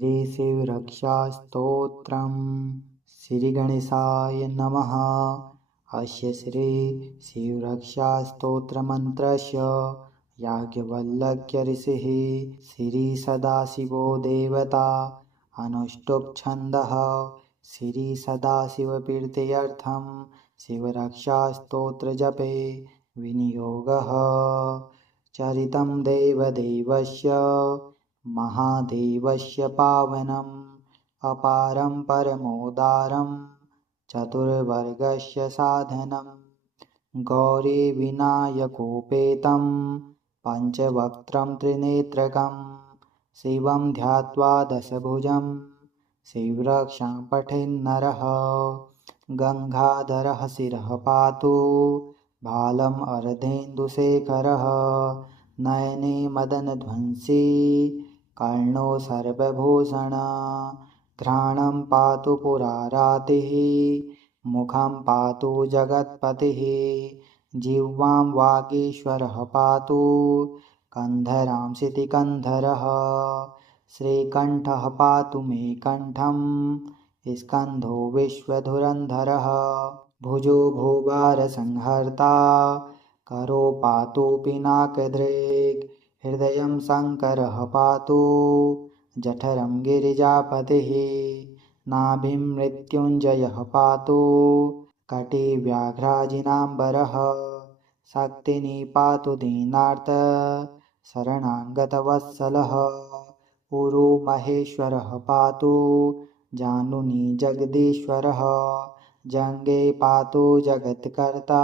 श्रीशिवरक्षास्तोत्रम् श्रीगणेशाय नमः। अस्य श्रीशिवरक्षास्तोत्रमन्त्रस्य याज्ञवल्क्य ऋषिः श्रीसदाशिवो देवता अनुष्टुप् छन्दः श्रीसदाशिवप्रीत्यर्थं शिवरक्षास्तोत्रजपे विनियोगः। चरितं देवदेवस्य महादेवस्य पावनम् अपारं परमोदारं चतुर्वर्गस्य साधनं गौरीविनायकोपेतं पञ्चवक्त्रं त्रिनेत्रकं शिवं ध्यात्वा दशभुजं शिवरक्षां पठेन्नरः। गङ्गाधरः शिरः पातु भालम् अर्धेन्दुशेखरः नयने मदनध्वंसी कर्णो सर्वभूषण घ्राणं पातु पुरारातिः मुखं पातु जगत्पतिः जिह्वां वागीश्वरः पातु कन्धरां शितिकन्धरः श्रीकण्ठः पातु मे कण्ठं स्कन्धो विश्वधुरन्धरः भुजो भूभारसंहर्ता करो पातु पिनाकदृक् हृदयं शङ्करः पातु जठरं गिरिजापतिः नाभिं मृत्युञ्जयः पातु कटिव्याघ्राजिनाम्बरः शक्तिनी पातु दीनार्त शरणागतवत्सलः पुरो महेश्वरः पातु जानुनी जगदीश्वरः जङ्गे पातु जगत्कर्ता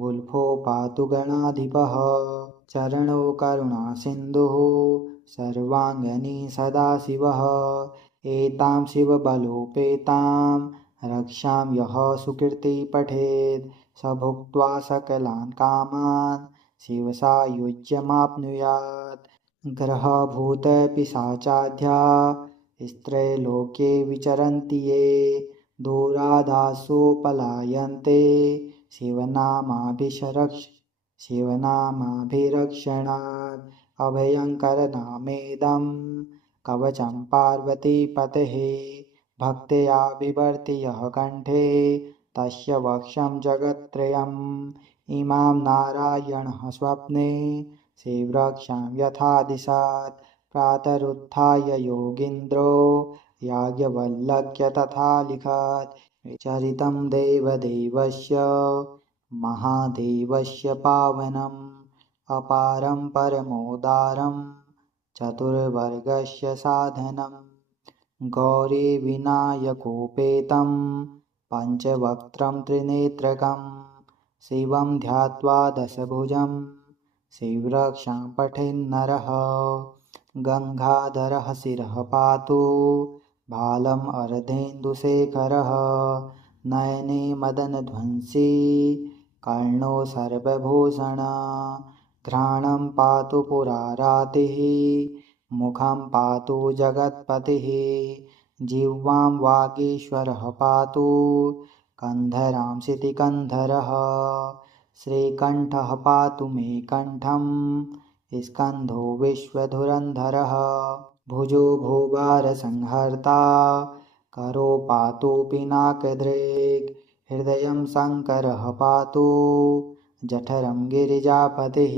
गुल्फो पातु गणाधिपः चरणो करुणासिन्धुः सर्वाङ्गनी सदाशिवः एतां शिवबलोपेतां रक्षां यः सुकृती पठेत् स भुक्त्वा सकलान् कामान् शिवसायुज्यमाप्नुयात्। ग्रहभूतपिशाचाद्या स्त्रैलोक्ये विचरन्ति ये दूरादासु पलायन्ते शिवनामाभिरक्षणात् अभयङ्करनामेदं कवचं पार्वतीपतेः भक्त्या बिभर्ति यः कण्ठे तस्य वक्ष्यं जगत्त्रयम् इमां नारायणः स्वप्ने शिवरक्षां यथा दिशात् प्रातरुत्थाय योगीन्द्रो याज्ञवल्क्य तथा लिखत् चरितं देवदेवस्य महादेवस्य पावनम् अपारं परमोदारं चतुर्वर्गस्य साधनं गौरीविनायकोपेतं पञ्चवक्त्रं त्रिनेत्रकं शिवं ध्यात्वा दशभुजं शिवरक्षां पठेन्नरः। गङ्गाधरः शिरः पातु भालम् अर्धेन्दुशेखरः नयने मदनध्वंसी कर्णो सर्वभूषण घ्राणं पातु पुरारातिः मुखं पातु जगत्पतिः जिह्वां वागीश्वरः पातु कन्धरां शितिकन्धरः श्रीकण्ठः पातु मे कण्ठं स्कन्धो विश्वधुरन्धरः भुजो भूभारसंहर्ता करो पातु पिनाकदृक् हृदयं शङ्करः पातु जठरं गिरिजापतिः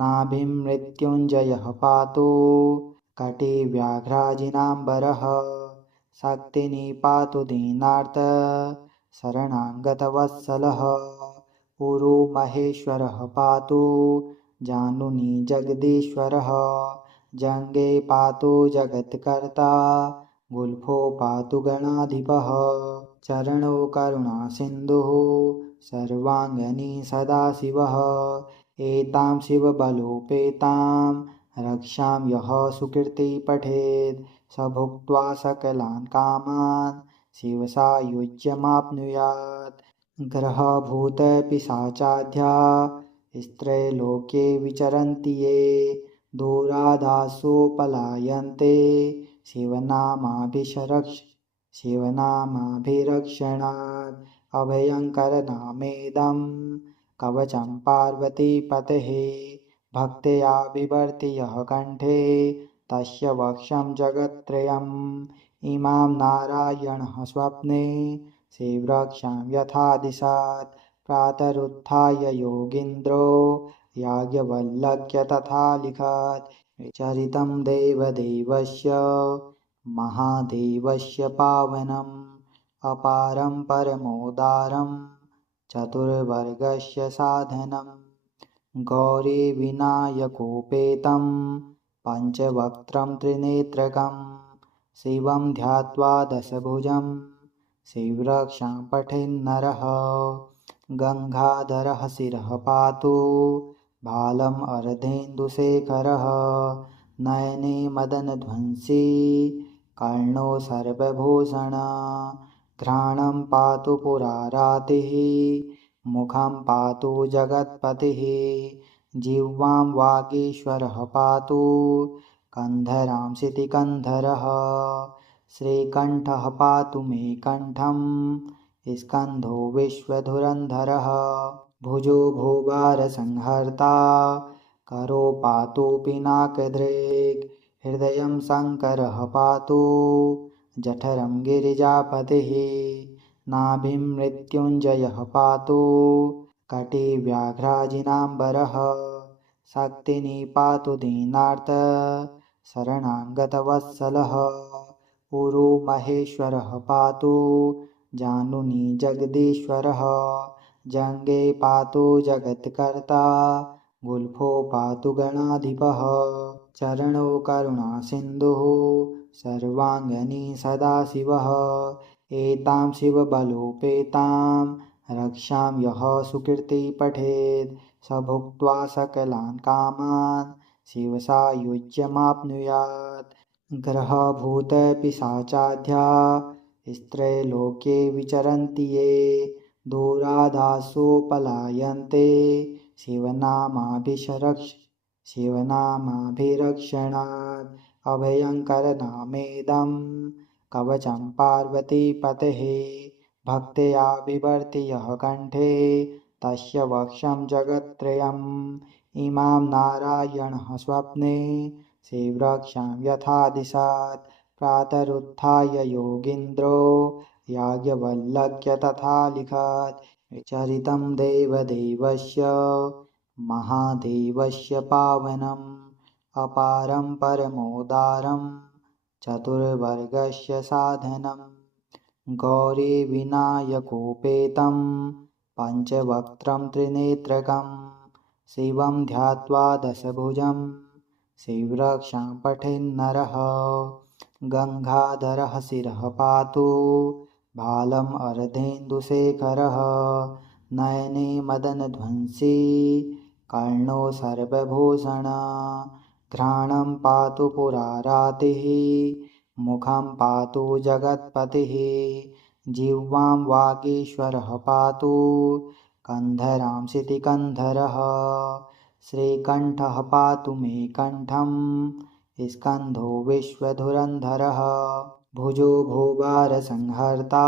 नाभिं मृत्युञ्जयः पातु कटिव्याघ्राजिनाम्बरः शक्तिनी पातु दीनार्त शरणागतवत्सलः पुरो महेश्वरः पातु जानुनी जगदीश्वरः जङ्गे पातु जगत्कर्ता गुल्फो पातु गणाधिपः चरणो करुणासिन्धुः सर्वाङ्गनी सदाशिवः एतां शिवबलोपेतां रक्षां यः सुकृती पठेत् स भुक्त्वा सकलान् कामान् शिवसायुज्यमाप्नुयात्। ग्रहभूतपिशाचाद्या स्त्रैलोक्ये विचरन्ति ये दूरादासु पलायन्ते शिवनामाभिरक्षणात् अभयङ्करनामेदं कवचं पार्वतीपतेः भक्त्या बिभर्ति यः कण्ठे तस्य वक्ष्यं जगत्त्रयम् इमां नारायणः स्वप्ने श्रीवृक्षां यथा दिशात् प्रातरुत्थाय योगीन्द्रो याज्ञवल्क्य तथा लिखत् चरितं देवदेवस्य महादेवस्य पावनम् अपारं परमोदारं चतुर्वर्गस्य साधनम् गौरीविनायकोपेतं पञ्चवक्त्रं त्रिनेत्रकं शिवं ध्यात्वा दशभुजं श्रीवृक्षां पठेन्नरः गङ्गाधरः शिरः पातु भालम् अर्धेन्दुशेखरः नयने मदनध्वंसी कर्णो सर्वभूषण घ्राणं पातु पुरारातिः मुखं पातु जगत्पतिः जिह्वां वागीश्वरः पातु कन्धरां शितिकन्धरः श्रीकण्ठः पातु मे कण्ठं स्कन्धो विश्वधुरन्धरः भुजो भूभारसंहर्ता करो पातु पिनाकधृक् हृदयं शङ्करः पातु जठरं गिरिजापतिः नाभिं मृत्युञ्जयः पातु कटिव्याघ्राजिनाम्बरः शक्तिनी पातु दीनार्त शरणागतवत्सलः पुरो महेश्वरः पातु जानुनी जगदीश्वरः जङ्गे पातु जगत्कर्ता गुल्फो पातु गणाधिपः चरणो करुणासिन्धुः सर्वाङ्गनी सदाशिवः एतां शिवबलोपेतां रक्षां यः सुकृती पठेत् स भुक्त्वा सकलान् कामान् शिवसायुज्यमाप्नुयात् ग्रहभूतपिशाचाढ्या स्त्रैलोक्ये विचरन्ति ये दूरादासो पलायन्ते शिवनामाभिरक्षणात् अभयङ्करनामेदं कवचं पार्वतीपतेः भक्त्या बिभर्ति यः कण्ठे तस्य वक्ष्यं जगत्त्रयम् इमां नारायणः स्वप्ने श्रीवृक्षां यथा दिशात् प्रातरुत्थाय योगीन्द्रो याज्ञवल्क्य तथा लिखत् चरितं देवदेवस्य महादेवस्य पावनम् अपारं परमोदारं चतुर्वर्गस्य साधनम् गौरीविनायकोपेतं पञ्चवक्त्रं त्रिनेत्रकं शिवं ध्यात्वा दशभुजं श्रीवृक्षां पठेन्नरः गङ्गाधरः शिरः पातु भालम् अर्धेन्दुशेखरः नयने मदनध्वंसी कर्णो सर्वभूषण घ्राणं पातु पुरारातिः मुखं पातु जगत्पतिः जिह्वां वागीश्वरः पातु कन्धरां शितिकन्धरः श्रीकण्ठः पातु मे कण्ठं स्कन्धो विश्वधुरन्धरः भुजो भूभारसंहर्ता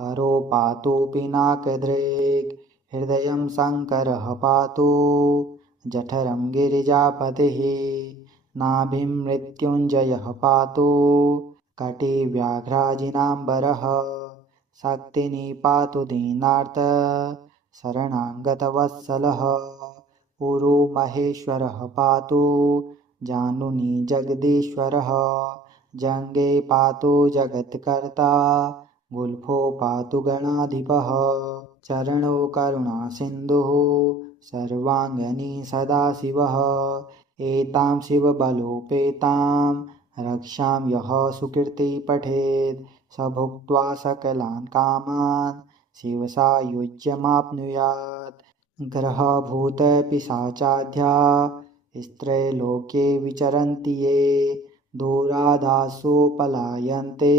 करो पातु पिनाकधृक् हृदयं शङ्करः पातु जठरं गिरिजापतिः नाभिं मृत्युञ्जयः पातु कटिव्याघ्राजिनाम्बरः शक्तिनी पातु दीनार्त शरणागतवत्सलः पुरो महेश्वरः पातु जानुनी जगदीश्वरः जङ्गे पातु जगत्कर्ता गुल्फो पातु गणाधिपः चरणो करुणासिन्धुः सर्वाङ्गनी सदाशिवः एतां शिवबलोपेतां रक्षां यः सुकृती पठेत् स भुक्त्वा सकलान् कामान् शिवसायुज्यमाप्नुयात् ग्रहभूतपिशाचाढ्या स्त्रैलोक्ये विचरन्ति ये दूरादासो पलायन्ते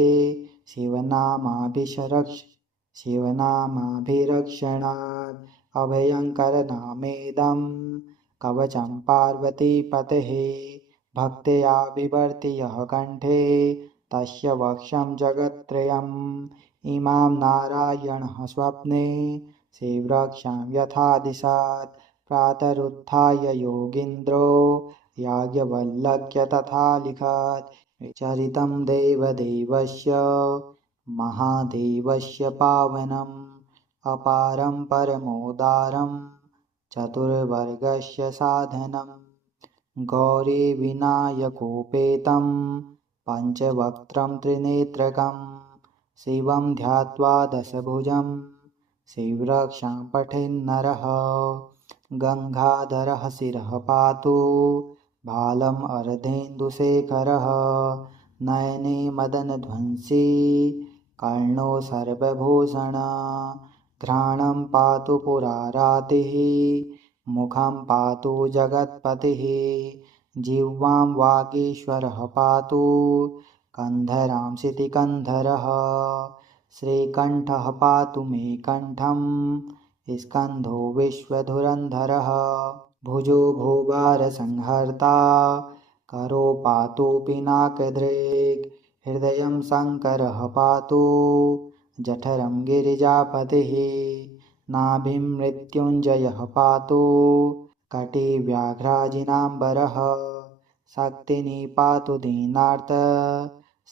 शिवनामाभिरक्षणात् अभयङ्करनामेदं कवचं पार्वतीपतेः भक्त्या बिभर्ति यः कण्ठे तस्य वक्ष्यं जगत्त्रयम् इमां नारायणः स्वप्ने श्रीवृक्षां यथा दिशात् प्रातरुत्थाय योगीन्द्रो याज्ञवल्क्य तथा लिखत्। चरितं देवदेवस्य महादेवस्य पावनम् अपारं परमोदारं चतुर्वर्गस्य साधनम् गौरीविनायकोपेतं पञ्चवक्त्रं त्रिनेत्रकं शिवं ध्यात्वा दशभुजं शिवरक्षां पठेन्नरः गङ्गाधरः शिरः पातु भालम् अर्धेन्दुशेखरः नयने मदनध्वंसी कर्णो सर्वभूषण घ्राणं पातु पुरारातिः मुखं पातु जगत्पतिः जिह्वां वागीश्वरः पातु कन्धरां शितिकन्धरः श्रीकण्ठः पातु मे कण्ठं स्कन्धो विश्वधुरन्धरः भुजो भूभारसंहर्ता करो पातु पिनाकदृक् हृदयं शङ्करः पातु जठरं गिरिजापतिः नाभिं मृत्युञ्जयः पातु कटिव्याघ्राजिनाम्बरः शक्तिनी पातु दीनार्त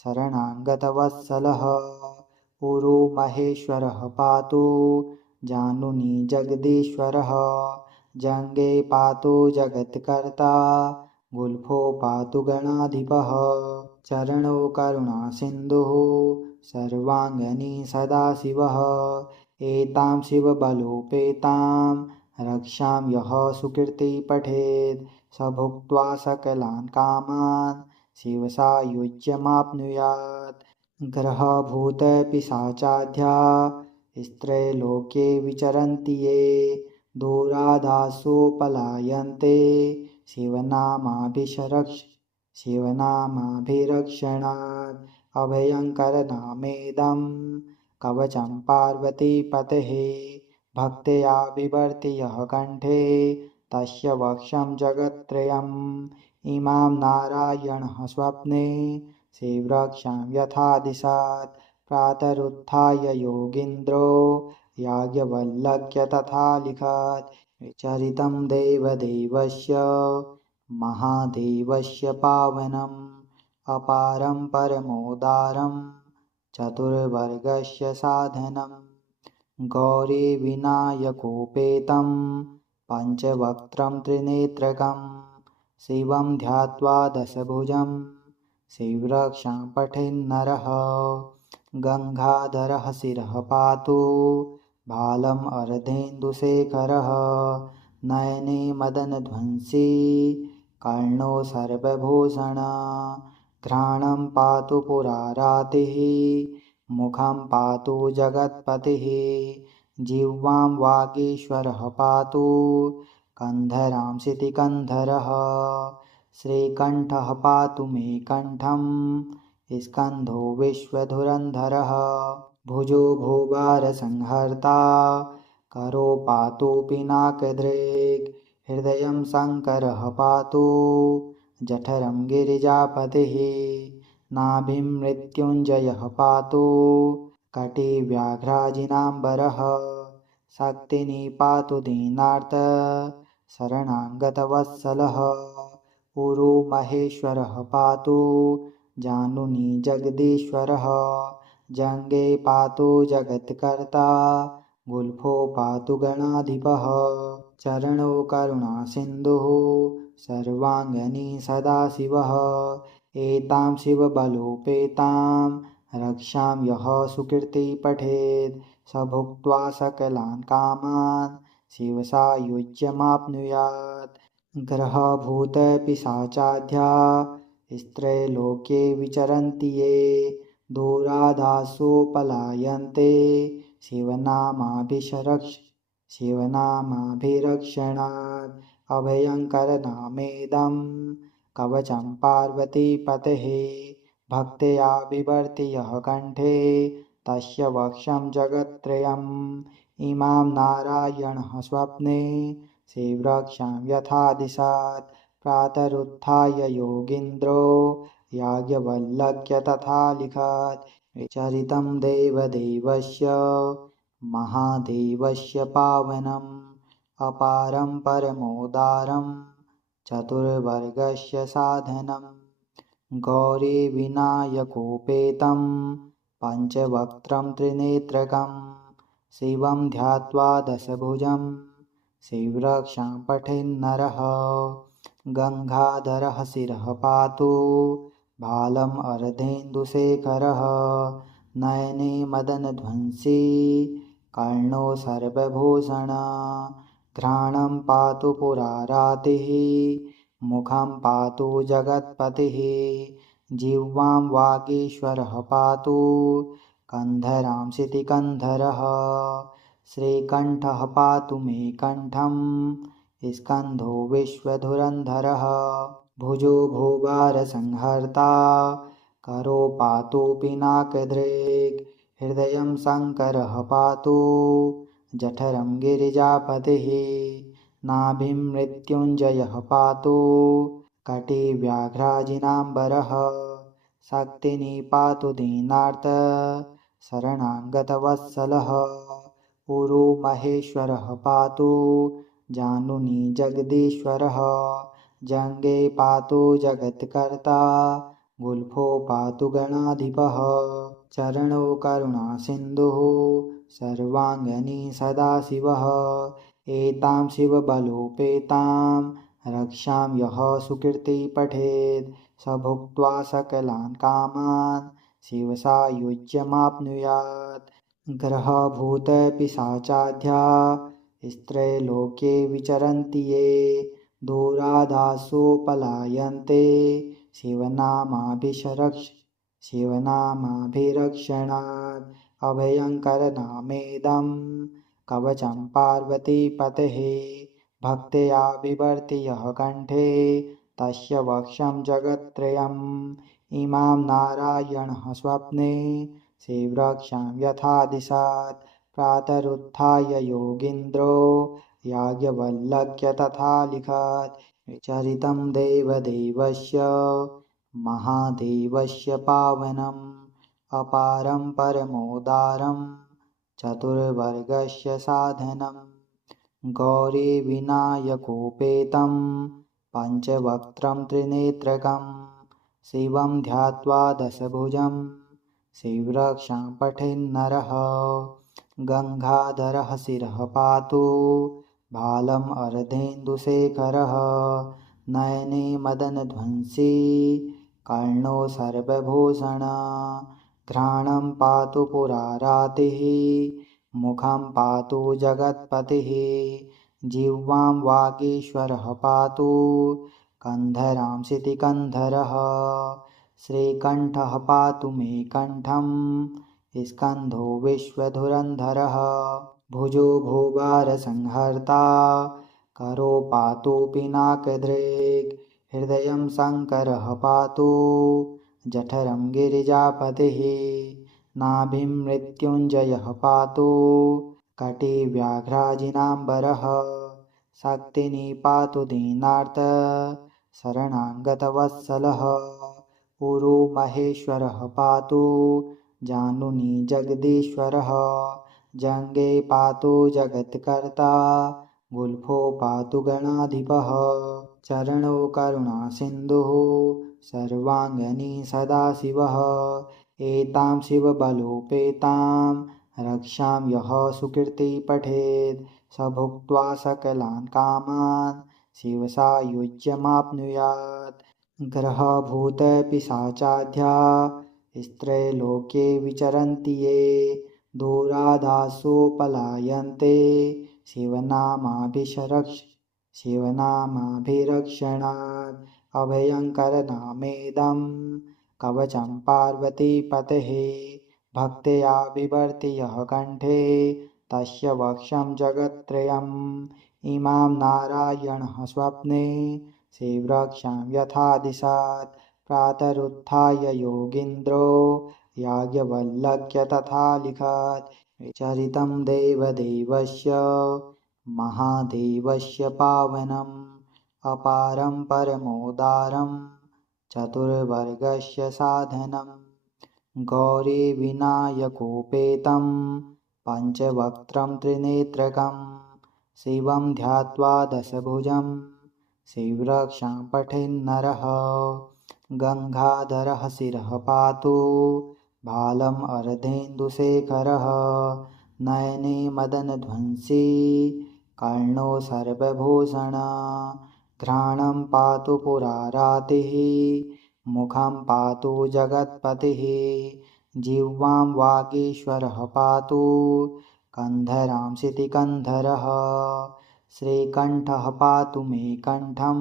शरणागतवत्सलः पुरो महेश्वरः पातु जानुनी जगदीश्वरः जङ्गे पातु जगत्कर्ता गुल्फो पातु गणाधिपः चरणो करुणासिन्धुः सर्वाङ्गनी सदाशिवः एतां शिवबलोपेतां रक्षां यः सुकृती पठेत् स भुक्त्वा सकलान् कामान् शिवसायुज्यमाप्नुयात् ग्रहभूतपिशाचाद्या स्त्रैलोक्ये विचरन्ति ये दूरादासो पलायन्ते शिवनामाभिरक्षणात् अभयङ्करनामेदं कवचं पार्वतीपतेः भक्त्या बिभर्ति यः कण्ठे तस्य वक्त्रं जगत्त्रयम् इमां नारायणः स्वप्ने शिवरक्षां यथा दिशत् प्रातरुत्थाय योगीन्द्रो याज्ञवल्क्य तथा लिखत् चरितं देवदेवस्य महादेवस्य पावनम् अपारं परमोदारं चतुर्वर्गस्य साधनम् गौरीविनायकोपेतं पञ्चवक्त्रं त्रिनेत्रकं शिवं ध्यात्वा दशभुजं शिवरक्षां पठेन्नरः गङ्गाधरः शिरः पातु भालम् अर्धेन्दुशेखरः नयने मदनध्वंसी कर्णो सर्वभूषण घ्राणं पातु पुरारातिः मुखं पातु जगत्पतिः जिह्वां वागीश्वरः पातु कन्धरां शितिकन्धरः श्रीकण्ठः पातु मे कण्ठं स्कन्धो विश्वधुरन्धरः भुजो भूभारसंहर्ता करो पातु पिनाकदृक् हृदयं शङ्करः पातु जठरं गिरिजापतिः नाभिं मृत्युञ्जयः पातु कटिव्याघ्राजिनाम्बरः शक्तिनी पातु दीनार्त शरणागतवत्सलः पुरो महेश्वरः पातु जानुनी जगदीश्वरः जङ्गे पातु जगत्कर्ता गुल्फो पातु गणाधिपः चरणो करुणासिन्धुः सर्वाङ्गनी सदाशिवः एतां शिवबलोपेतां रक्षां यः सुकृती पठेत् स भुक्त्वा सकलान् कामान् शिवसायुज्यमाप्नुयात् ग्रहभूतपिशाचाद्या स्त्रैलोक्ये विचरन्ति ये दूरादासो पलायन्ते शिवनामाभिरक्षणात् अभयङ्करनामेदं कवचं पार्वतीपतेः भक्त्या बिभर्ति यः कण्ठे तस्य वक्त्रं जगत्त्रयम् इमां नारायणः स्वप्ने शिवरक्षां यथा दिशत् प्रातरुत्थाय योगीन्द्रो याज्ञवल्क्य तथा लिखत् चरितं देवदेवस्य महादेवस्य पावनम् अपारं परमोदारं चतुर्वर्गस्य साधनं गौरीविनायकोपेतं पञ्चवक्त्रं त्रिनेत्रकं शिवं ध्यात्वा दशभुजं शिवरक्षां पठेन्नरः गङ्गाधरः शिरः पातु भालम् अर्धेन्दुशेखरः नयने मदनध्वंसी कर्णो सर्वभूषण घ्राणं पातु पुरारातिः मुखं पातु जगत्पतिः जिह्वां वागीश्वरः पातु कन्धरां शितिकन्धरः श्रीकण्ठः पातु मे कण्ठं स्कन्धो विश्वधुरन्धरः भुजो भूभारसंहर्ता करो पातु पिनाकदृक् हृदयं शङ्करः पातु जठरं गिरिजापतिः नाभिं मृत्युञ्जयः पातु कटिव्याघ्राजिनाम्बरः शक्तिनी पातु दीनार्त शरणागतवत्सलः पुरो महेश्वरः पातु जानुनी जगदीश्वरः जङ्गे पातु जगत्कर्ता गुल्फो पातु गणाधिपः चरणो करुणासिन्धुः सर्वाङ्गनी सदाशिवः एतां शिवबलोपेतां रक्षां यः सुकृती पठेत् स भुक्त्वा सकलान् कामान् शिवसायुज्यमाप्नुयात् ग्रहभूतपिशाचाढ्या स्त्रैलोक्ये विचरन्ति ये दूरादासो पलायन्ते शिवनामाभिरक्षणात् अभयङ्करनामेदं कवचं पार्वतीपतेः भक्त्या बिभर्ति यः कण्ठे तस्य वक्त्रं जगत्त्रयम् इमां नारायणः स्वप्ने शिवरक्षां यथा दिशात् प्रातरुत्थाय योगीन्द्रो याज्ञवल्क्य तथा लिखत् चरितं देवदेवस्य महादेवस्य पावनम् अपारं परमोदारं चतुर्वर्गस्य साधनं गौरीविनायकोपेतं पञ्चवक्त्रं त्रिनेत्रकं शिवं ध्यात्वा दशभुजं शिवरक्षां पठेन्नरः गङ्गाधरः शिरः पातु भालम् अर्धेन्दुशेखरः नयने मदनध्वंसी कर्णो सर्वभूषण घ्राणं पातु पुरारातिः मुखं पातु जगत्पतिः जिह्वां वागीश्वरः पातु कन्धरां शितिकन्धरः श्रीकण्ठः पातु मे कण्ठं स्कन्धो विश्वधुरन्धरः भुजो भूभारसंहर्ता करो पातु पिनाकदृक् हृदयं शङ्करः पातु जठरं गिरिजापतिः नाभिं मृत्युञ्जयः पातु कटिव्याघ्राजिनाम्बरः शक्तिनी पातु दीनार्त शरणागतवत्सलः पुरो महेश्वरः पातु जानुनी जगदीश्वरः जङ्गे पातु जगत्कर्ता गुल्फो पातु गणाधिपः चरणो करुणासिन्धुः सर्वाङ्गनी सदाशिवः एतां शिवबलोपेतां रक्षां यः सुकृती पठेत् स भुक्त्वा सकलान् कामान् शिवसायुज्यमाप्नुयात् ग्रहभूतपिशाचाढ्या स्त्रैलोक्ये विचरन्ति ये दूरादासो पलायन्ते शिवनामाभिरक्षणात् अभयङ्करनामेदं कवचं पार्वतीपतेः भक्त्या बिभर्ति यः कण्ठे तस्य वक्त्रं जगत्त्रयम् इमां नारायणः स्वप्ने शिवरक्षां यथा दिशात् प्रातरुत्थाय योगीन्द्रो याज्ञवल्क्य तथा लिखत् चरितं देवदेवस्य महादेवस्य पावनम् अपारं परमोदारं चतुर्वर्गस्य साधनं गौरीविनायकोपेतं पञ्चवक्त्रं त्रिनेत्रकं शिवं ध्यात्वा दशभुजं शिवरक्षां पठेन्नरः गङ्गाधरः शिरः पातु भालम् अर्धेन्दुशेखरः नयने मदनध्वंसी कर्णो सर्वभूषण घ्राणं पातु पुरारातिः मुखं पातु जगत्पतिः जिह्वां वागीश्वरः पातु कन्धरां शितिकन्धरः श्रीकण्ठः पातु मे कण्ठं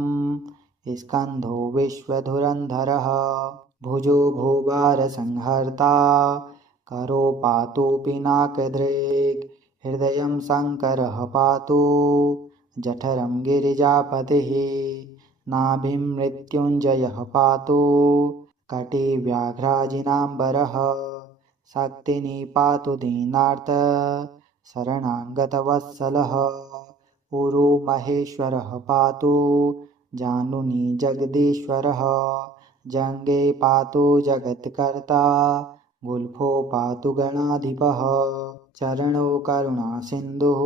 स्कन्धो विश्वधुरन्धरः भुजो भूभारसंहर्ता करो पातु पिनाकदृक् हृदयं शङ्करः पातु जठरं गिरिजापतिः नाभिं मृत्युञ्जयः पातु कटिव्याघ्राजिनाम्बरः शक्तिनी पातु दीनार्त शरणागतवत्सलः पुरो महेश्वरः पातु जानुनी जगदीश्वरः जङ्गे पातु जगत्कर्ता गुल्फो पातु गणाधिपः चरणो करुणासिन्धुः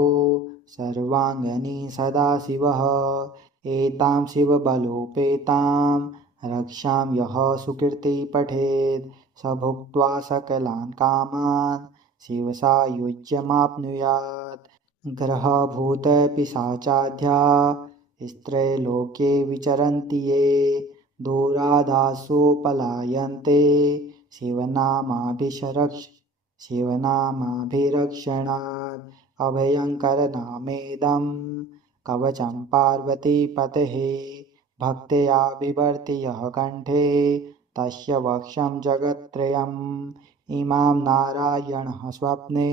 सर्वाङ्गनी सदाशिवः एतां शिवबलोपेतां रक्षां यः सुकृती पठेत् स भुक्त्वा सकलान् कामान् शिवसायुज्यमाप्नुयात् ग्रहभूतपिशाचाढ्या स्त्रैलोक्ये विचरन्ति ये दूरादासो पलायन्ते शिवनामाभिरक्षणात् अभयङ्करनामेदं कवचं पार्वतीपतेः भक्त्या बिभर्ति यः कण्ठे तस्य वक्ष्यं जगत्त्रयम् इमां नारायणः स्वप्ने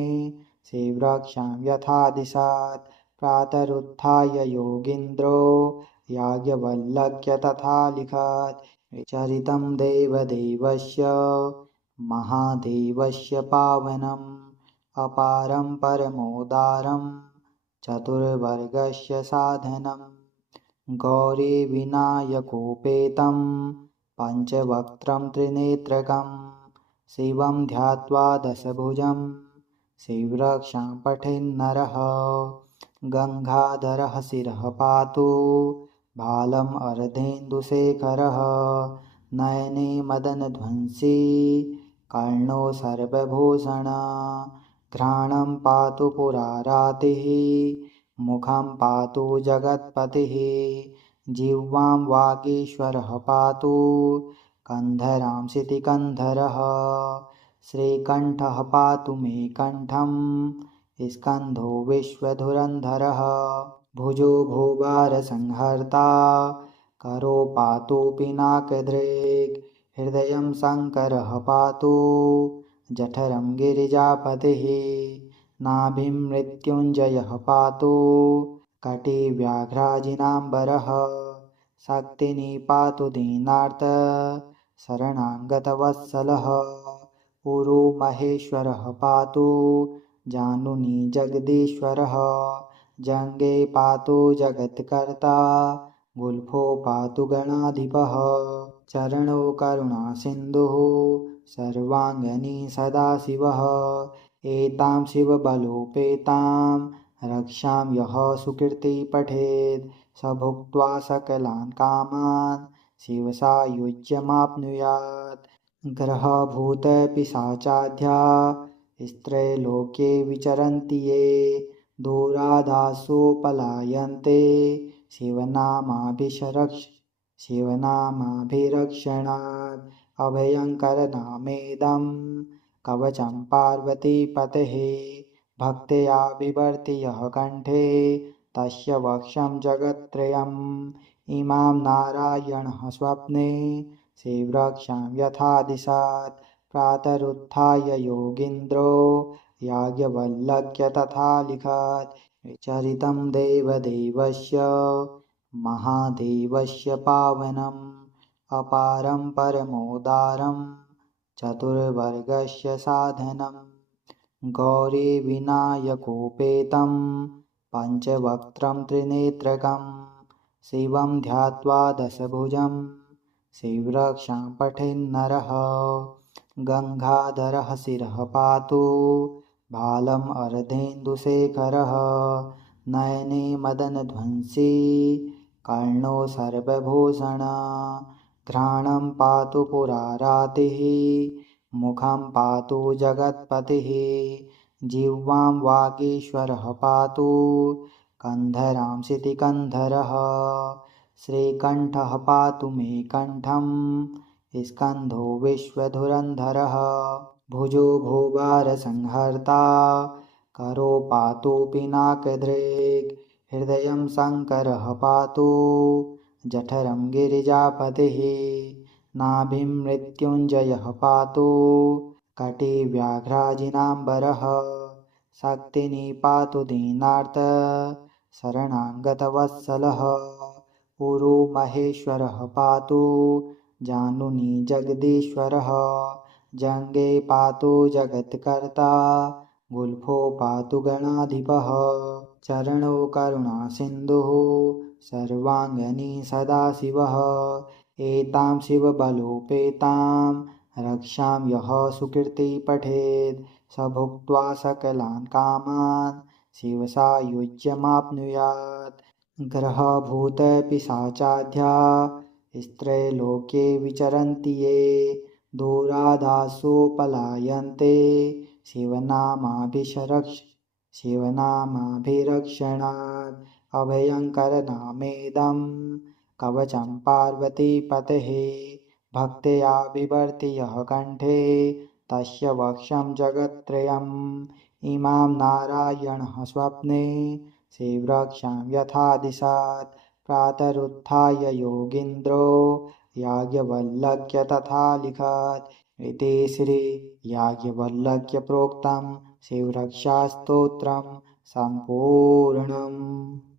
शिवरक्षां यथा दिशात् प्रातरुत्थाय योगीन्द्रो याज्ञवल्क्य तथा लिखत् चरितं देवदेवस्य महादेवस्य पावनम् अपारं परमोदारं चतुर्वर्गस्य साधनम् गौरीविनायकोपेतं पञ्चवक्त्रं त्रिनेत्रकं शिवं ध्यात्वा दशभुजं शिवरक्षां पठेन्नरः गङ्गाधरः शिरः पातु भालम् अर्धेन्दुशेखरः नयने मदनध्वंसी कर्णो सर्वभूषण घ्राणं पातु पुरारातिः मुखं पातु जगत्पतिः जिह्वां वागीश्वरः पातु कन्धरां शितिकन्धरः श्रीकण्ठः पातु मे कण्ठं स्कन्धो विश्वधुरन्धरः भुजो भूभारसंहर्ता करो पातु पिनाकदृक् हृदयं शङ्करः पातु जठरं गिरिजापतिः नाभिं मृत्युञ्जयः पातु कटिव्याघ्राजिनाम्बरः शक्तिनी पातु दीनार्त शरणागतवत्सलः पुरो महेश्वरः पातु जानुनी जगदीश्वरः जङ्गे पातु जगत्कर्ता गुल्फो पातु गणाधिपः चरणो करुणासिन्धुः सर्वाङ्गनी सदाशिवः एतां शिवबलोपेतां रक्षां यः सुकृती पठेत् स भुक्त्वा सकलान् कामान् शिवसायुज्यमाप्नुयात् ग्रहभूतपिशाचाढ्या स्त्रैलोक्ये विचरन्ति ये दूरादासो पलायन्ते शिवनामाभिरक्षणात् अभयङ्करनामेदं कवचं पार्वतीपतेः भक्त्या बिभर्ति यः कण्ठे तस्य वक्ष्यं जगत्त्रयम् इमां नारायणः स्वप्ने शिवरक्षां यथा दिशात् प्रातरुत्थाय योगीन्द्रो याज्ञवल्क्य तथा लिखत् चरितं देवदेवस्य महादेवस्य पावनम् अपारं परमोदारं चतुर्वर्गस्य साधनम् गौरीविनायकोपेतं पञ्चवक्त्रं त्रिनेत्रकं शिवं ध्यात्वा दशभुजं शिवरक्षां पठेन्नरः गङ्गाधरः शिरः पातु भालम् अर्धेन्दुशेखरः नयने मदनध्वंसी कर्णो सर्वभूषण घ्राणं पातु पुरारातिः मुखं पातु जगत्पतिः जिह्वां वागीश्वरः पातु कन्धरांसितिकन्धरः श्रीकण्ठः पातु मे कण्ठं स्कन्धो विश्वधुरन्धरः भुजो भूभारसंहर्ता करो पातु पिनाकदृक् हृदयं शङ्करः पातु जठरं गिरिजापतिः नाभिं मृत्युञ्जयः पातु कटिव्याघ्राजिनाम्बरः शक्तिनी पातु दीनार्त शरणागतवत्सलः पुरो महेश्वरः पातु जानुनी जगदीश्वरः जङ्गे पातु जगत्कर्ता गुल्फो पातु गणाधिपः चरणो करुणासिन्धुः सर्वाङ्गनी सदाशिवः एतां शिवबलोपेतां रक्षां यः सुकृती पठेत् स भुक्त्वा सकलान् कामान् शिवसायुज्यमाप्नुयात् ग्रहभूतपिशाचाद्या स्त्रैलोक्ये विचरन्ति ये दूरादासो पलायन्ते शिवनामाभिरक्षणात् अभयङ्करनामेदं कवचं पार्वतीपतेः भक्त्या बिभर्ति यः कण्ठे तस्य वक्ष्यं जगत्त्रयम् इमां नारायणः स्वप्ने शिवरक्षां यथा दिशात् प्रातरुत्थाय योगीन्द्रो याज्ञवल्क्य तथा लिखत् इति श्री याज्ञवल्क्य प्रोक्तं शिवरक्षास्तोत्रं सम्पूर्णम्।